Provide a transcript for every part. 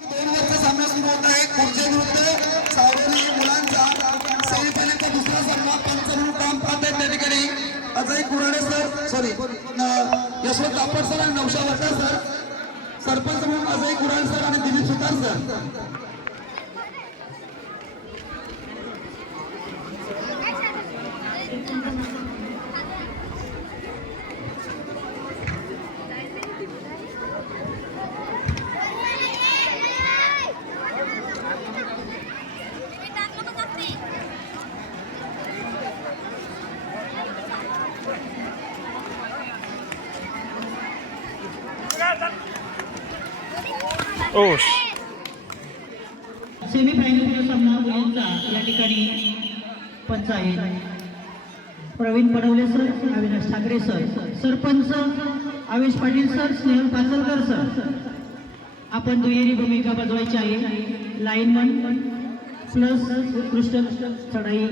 दोन वरचा सामना सुरू होत आहे. खुर्चे विरुद्ध सावरी मुलांचा सेमीफायनलचा दुसरा सामना. पंच म्हणून काम पाहत आहेत त्या ठिकाणी. Ajay Kurade sir sorry Yashwant Tapad sir आणि नवशा वटर सर. सरपंच म्हणून अजय कुराडे सर आणि दिलीप सुतार सर. ओश. सेमीफायनलचा सामना मुलींचा या ठिकाणी पंच आहे प्रवीण पडवले सर अविनाश ठाकरे सर. सरपंच आवेश पाटील सर स्नेहल पाचलकर सर. आपण दुहेरी भूमिका बजवायची आहे. लाईनमन प्लस उत्कृष्ट चढाई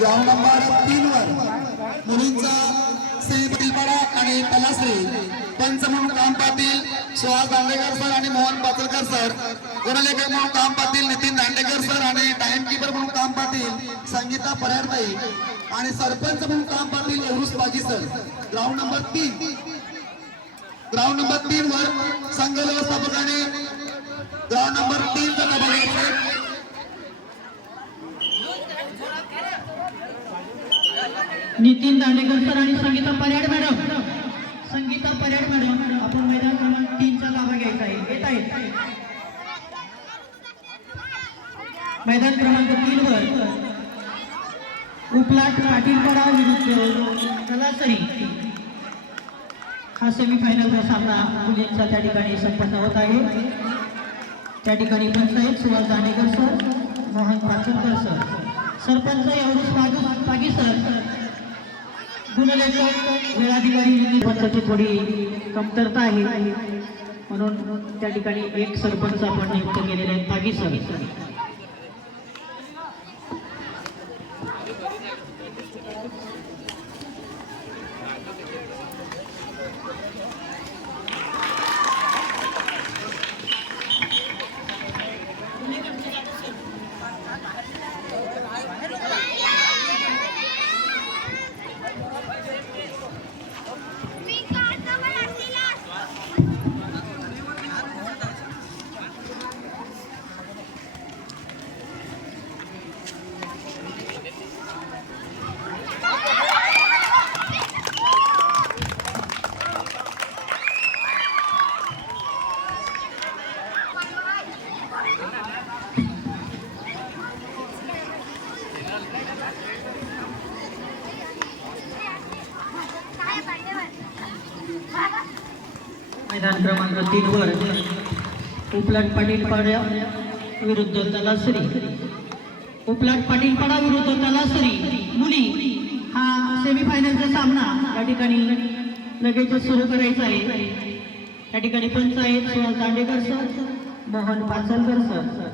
ग्राउंड नंबर तीन वर मुलींचा श्री पाडा आणि पलाश्री पंच म्हणून काम पाटील सुहास दांडेकर सर आणि मोहन पाचलकर सर. गुणलेखक म्हणून काम पाटील नितीन दांडेकर सर आणि टाइम किपर म्हणून काम पाटील संगीता पर्यटाई आणि सरपंच म्हणून काम पाटील एवरुस बाजी सर. ग्राउंड नंबर तीन. ग्राउंड नंबर तीन वर संघ व्यवस्थापकाने ग्राउंड नंबर तीन चा डबा घ्यायचा आहे. नितीन दांडेकर सर आणि संगीता पर्याड मॅडम. संगीता पर्याड मॅडम आपण मैदान क्रमांक तीनचा दावा घ्यायचा आहे. येत आहे मैदान क्रमांक तीन वर उपलाट पाटीलपडा विरुद्ध कलासरी. हा सेमीफायनलचा सामना मुलींचा त्या ठिकाणी संपन्न होत आहे. त्या ठिकाणी पंच आहेत सुभाष दांडेकर सर मोहन पाचनकर सर. सरपंच एवढूच पागू पागी सर. गुणलेखक वेळाधिकारी पंचाची थोडी कमतरता आहे. म्हणून त्या ठिकाणी एक सरपंच आपण नियुक्त केलेले आहेत. पागी सर. मैदान क्रमांक तीन वर. उपलाट पाटील पाड्या विरुद्ध तलासरी. उपलाट पाटील पाडा विरुद्ध तलासरी. मुली हा सेमीफायनलचा सामना या ठिकाणी लगेच सुरू करायचा आहे. या ठिकाणी पंच आहेत सुहास दांडेकर सर मोहन पाचलकर सर.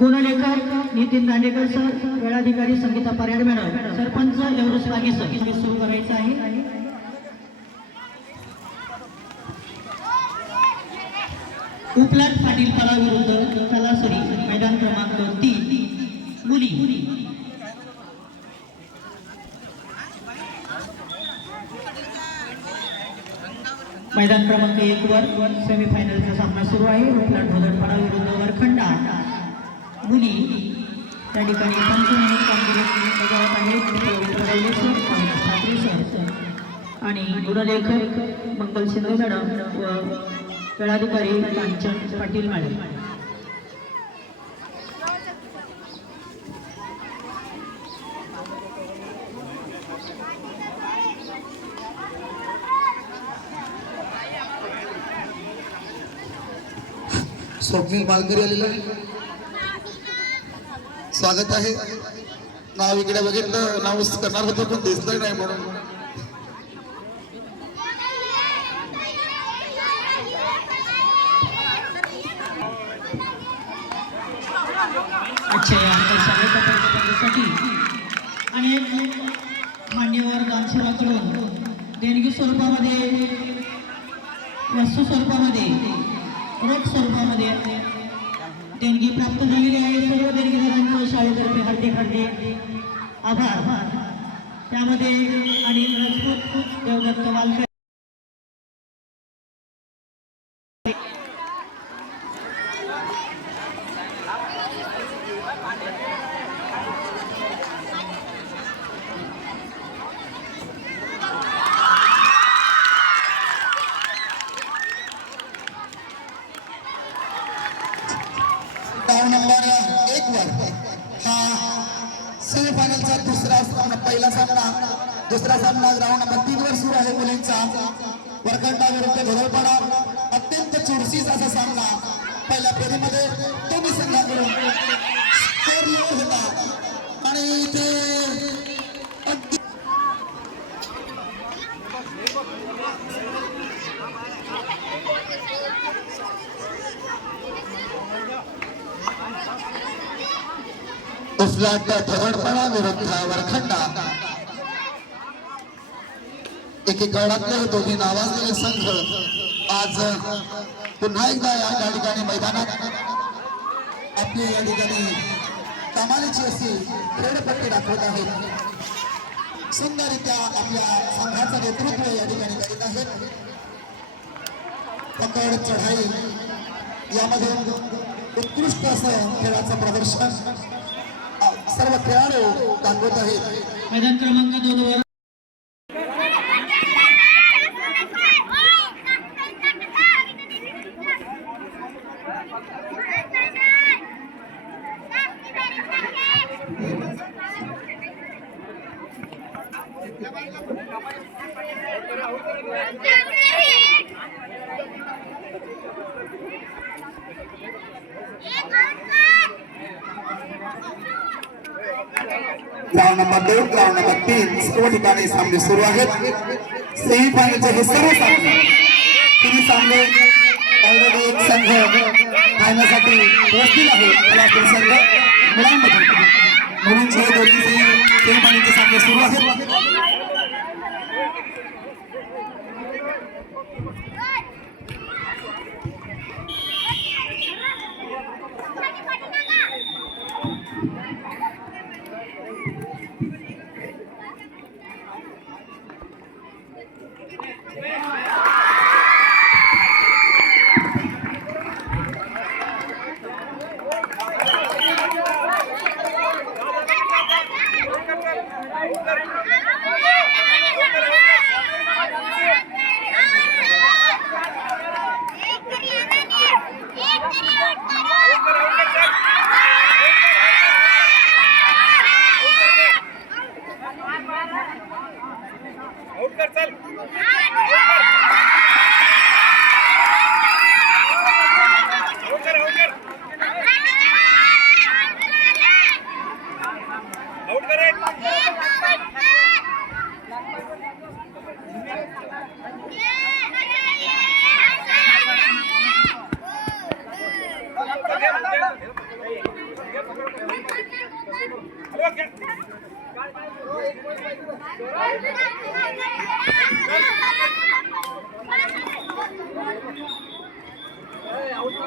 गुणलेखक नितीन दांडेकर सर वेळाधिकारी संगीता पर्याड मॅडम सरपंच एवढंच मागे सर सुरू करायचं आहे. उपलाट पाटील कलाविरुद्ध विरुद्ध मैदान क्रमांक तीन मुली. मैदान क्रमांक एक वर सेमीफायनलचा सामना सुरू आहे. उपलाट भोदडपाडा विरुद्ध वरखंडा मुली. त्या ठिकाणी पंच कामगिरी बजावत आहेत आणि गुणलेखक मंगल शिंदे मॅडम व खेळाधिकारी कांचन पाटील मॅडम स्वप्नील मालकरी आलेलं आहे. स्वागत आहे. नाव इकडे बघितलं नाव करणार होतं पण दिसलं नाही म्हणून. अनेक मान्यवर ग्रामसेवकाकडून देणगी स्वरूपामध्ये वस्तू स्वरूपामध्ये रोख स्वरूपामध्ये देणगी प्राप्त झालेली आहे. सर्व देणगीदारांचं शाळेतर्फे हार्दिक हार्दिक आभार. त्यामध्ये आणि राजपूत देवदत्त वालकर. सामना पहिला सामना. दुसरा सामना ग्राउंड नंबर तीन वर सुरू आहे मुलींचा. वरकंडा विरुद्ध धोरळपाडा अत्यंत चुरशीच असा सामना. पहिल्या फेरीमध्ये दोन्ही संघाकडून स्कोर होता. आणि इथे उफलाट धगडपणा विरुद्ध वरखंडा एकीकरणातले दोन्ही नावाजलेले संघ आज पुन्हा एकदा या ठिकाणी मैदानात आपली या ठिकाणी कमालीची अशी खेळपट्टी दाखवत आहेत. सुंदररित्या आपल्या संघाचं नेतृत्व या ठिकाणी करीत आहेत. पकड चढाई यामध्ये उत्कृष्ट असं खेळाचं प्रदर्शन. सर्व खेळाडू दाखवत आहेत. मैदान क्रमांक दोन वर ग्राउंड नंबर दोन ग्राउंड नंबर तीन सर्व ठिकाणी सामने सुरू आहेत. सेमीफायनलचे हे सर्व सामने. तिन्ही सामने? ऑलरेडी एक संघ फायनलसाठी पोहोचतील आहे. पलासपूर संघ मुलांमध्ये मुलींचे हे दोन्ही सेमीफायनलचे सामने सुरू आहेत.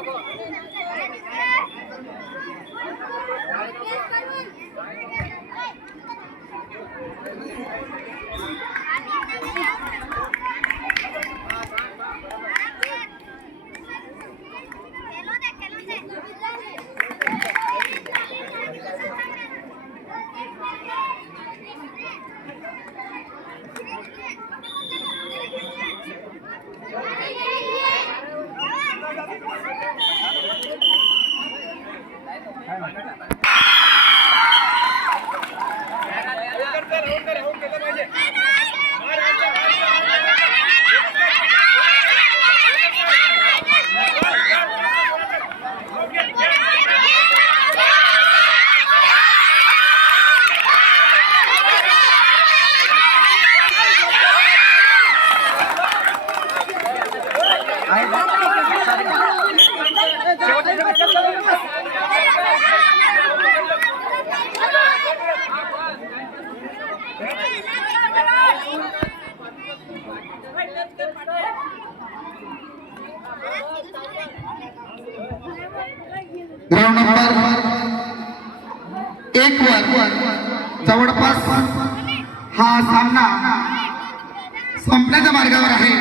Thank you. नंबर एक वर. जवळपास हा सामना संपण्याच्या मार्गावर आहे.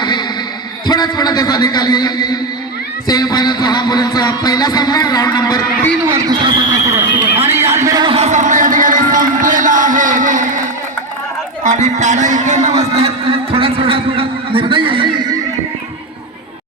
थोड्याच वेळा त्याचा निकाल. येईल सेमीफायनलचा हा मुलींचा पहिला सामना राऊंड नंबर तीन वर दुसरा सामना सुरू. आणि या ठिकाणी हा सामना या ठिकाणी संपलेला आहे. आणि त्याला इकडनं बसण्यात